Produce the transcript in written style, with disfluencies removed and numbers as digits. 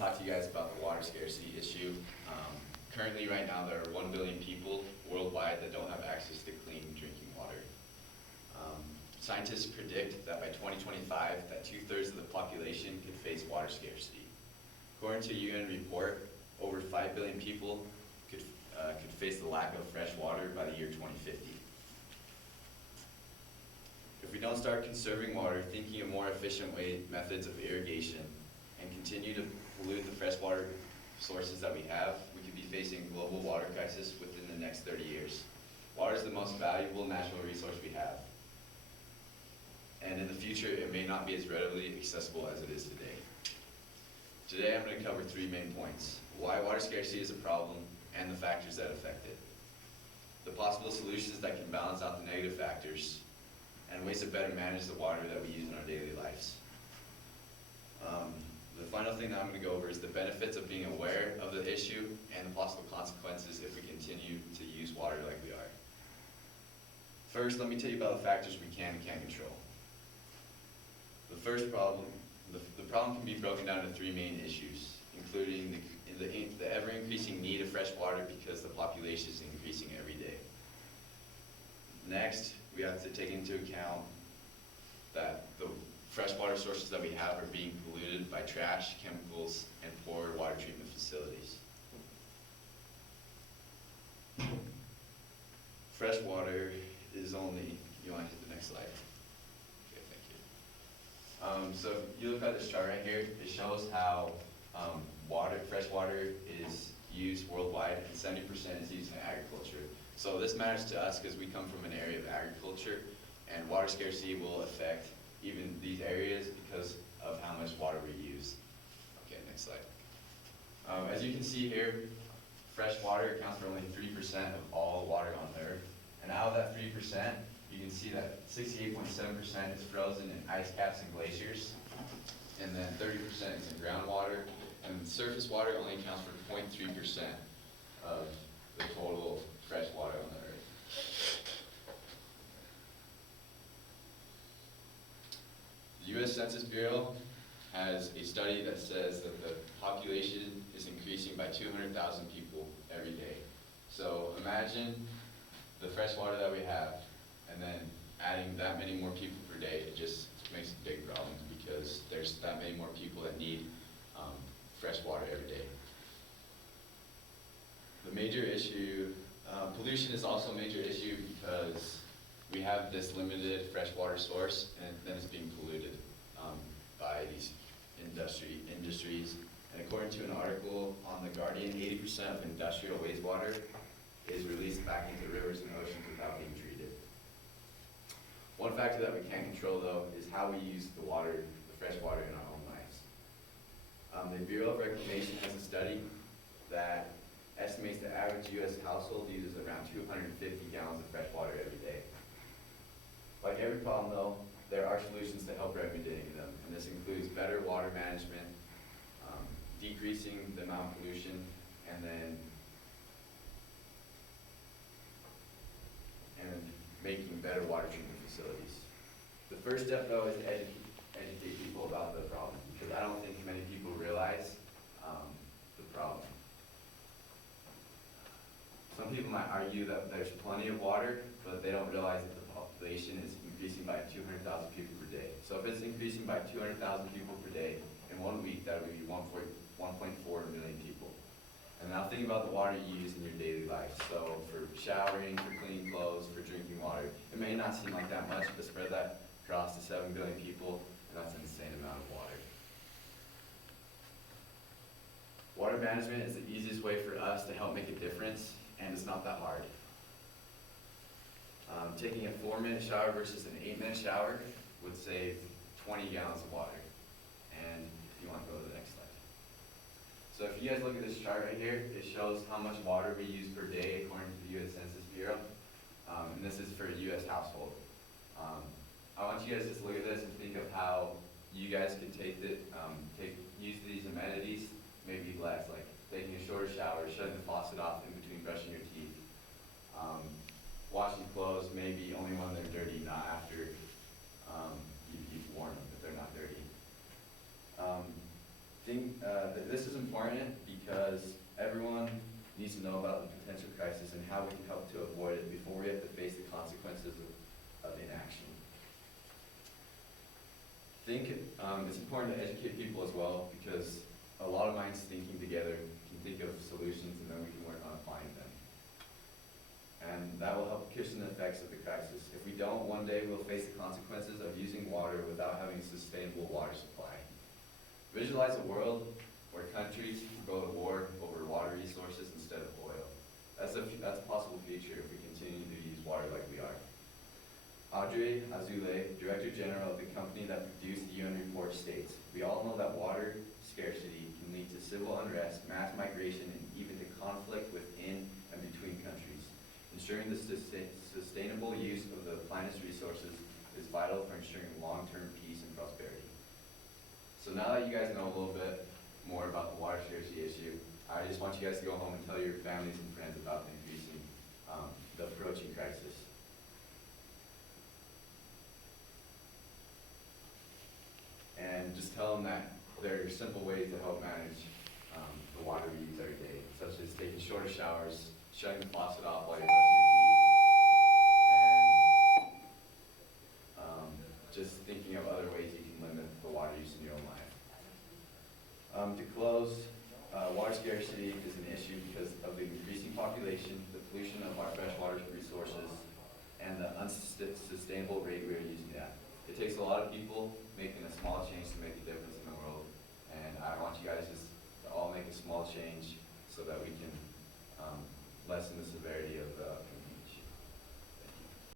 talk to you guys about the water scarcity issue. Currently, right now, there are 1 billion people worldwide that don't have access to clean drinking water. Scientists predict that by 2025, that 2/3 of the population could face water scarcity. According to a UN report, over 5 billion people could face the lack of fresh water by the year 2050. If we don't start conserving water, thinking of more efficient methods of irrigation, and continue to pollute the freshwater sources that we have, we could be facing a global water crisis within the next 30 years. Water is the most valuable natural resource we have. And in the future, it may not be as readily accessible as it is today. Today, I'm going to cover 3 main points: why water scarcity is a problem and the factors that affect it, the possible solutions that can balance out the negative factors, and ways to better manage the water that we use in our daily lives. The final thing that I'm going to go over is the benefits of being aware of the issue and the possible consequences if we continue to use water like we are. First, let me tell you about the factors we can and can't control. The first problem, the problem can be broken down into 3 main issues, including the ever-increasing need of fresh water because the population is increasing every day. Next, we have to take into account that the freshwater sources that we have are being polluted by trash, chemicals, and poor water treatment facilities. Fresh water is only, you want to hit the next slide? Okay, thank you. So if you look at this chart right here, it shows how fresh water is used worldwide, and 70% is used in agriculture. So this matters to us because we come from an area of agriculture, and water scarcity will affect even these areas because of how much water we use. Okay, next slide. As you can see here, fresh water accounts for only 3% of all water on Earth. And out of that 3%, you can see that 68.7% is frozen in ice caps and glaciers, and then 30% is in groundwater, and surface water only accounts for 0.3% of the total fresh water on the Earth. The U.S. Census Bureau has a study that says that the population is increasing by 200,000 people every day. So imagine the fresh water that we have, and then adding that many more people per day, it just makes a big problem because there's that many more people that need fresh water every day. The major issue, pollution is also a major issue because we have this limited freshwater source, and then it's being polluted by these industries. And according to an article on The Guardian, 80% of industrial wastewater is released back into rivers and oceans without being treated. One factor that we can't control, though, is how we use the water, the fresh water in our own lives. The Bureau of Reclamation has a study that estimates the average U.S. household uses around 250 gallons of fresh water every day. Like every problem, though, there are solutions to help remedying them, and this includes better water management, decreasing the amount of pollution, and making better water treatment facilities. The first step, though, is to educate people about the problem, because I don't think many people realize the problem. Some people might argue that there's plenty of water, but they don't realize that the population is increasing by 200,000 people per day. So if it's increasing by 200,000 people per day, in 1 week, that would be 1.4 million people. And now think about the water you use in your daily life. So for showering, for cleaning clothes, for drinking water, it may not seem like that much, but spread that across to 7 billion people, and that's an insane amount of water. Water management is the easiest way for us to help make a difference, and it's not that hard. Taking a 4-minute shower versus an 8-minute shower would save 20 gallons of water. And if you want to go to the next slide. So if you guys look at this chart right here, it shows how much water we use per day according to the U.S. Census Bureau. And this is for a U.S. household. I want you guys to just look at this and think of how you guys could use these amenities, maybe less, like taking a shorter shower, shutting the faucet off in between brushing your teeth, washing clothes maybe only when they're dirty, not after you've worn them if they're not dirty. This is a important because everyone needs to know about the potential crisis and how we can help to avoid it before we have to face the consequences of inaction. It's important to educate people as well, because a lot of minds thinking together can think of solutions, and then we can work on applying them. And that will help cushion the effects of the crisis. If we don't, one day we'll face the consequences of using water without having a sustainable water supply. Visualize a world where countries go to war over water resources instead of oil. That's a possible future if we continue to use water like we are. Audrey Azoulay, Director General of the company that produced the UN report, states, "We all know that water scarcity can lead to civil unrest, mass migration, and even to conflict within and between countries. Ensuring the sustainable use of the planet's resources is vital for ensuring long-term peace and prosperity." So now that you guys know a little bit more about the water scarcity issue, I just want you guys to go home and tell your families and friends about the approaching crisis. And just tell them that there are simple ways to help manage the water we use every day, such as taking shorter showers, shutting the faucet off while you're brushing your teeth, and just thinking of other ways you can limit the water use in your own life. To close, water scarcity is an issue because of the increasing population, the pollution of our freshwater resources, and the unsustainable rate we are using that. It takes a lot of people making a small change to make a difference in the world, and I want you guys just to all make a small change so that we can lessen the severity of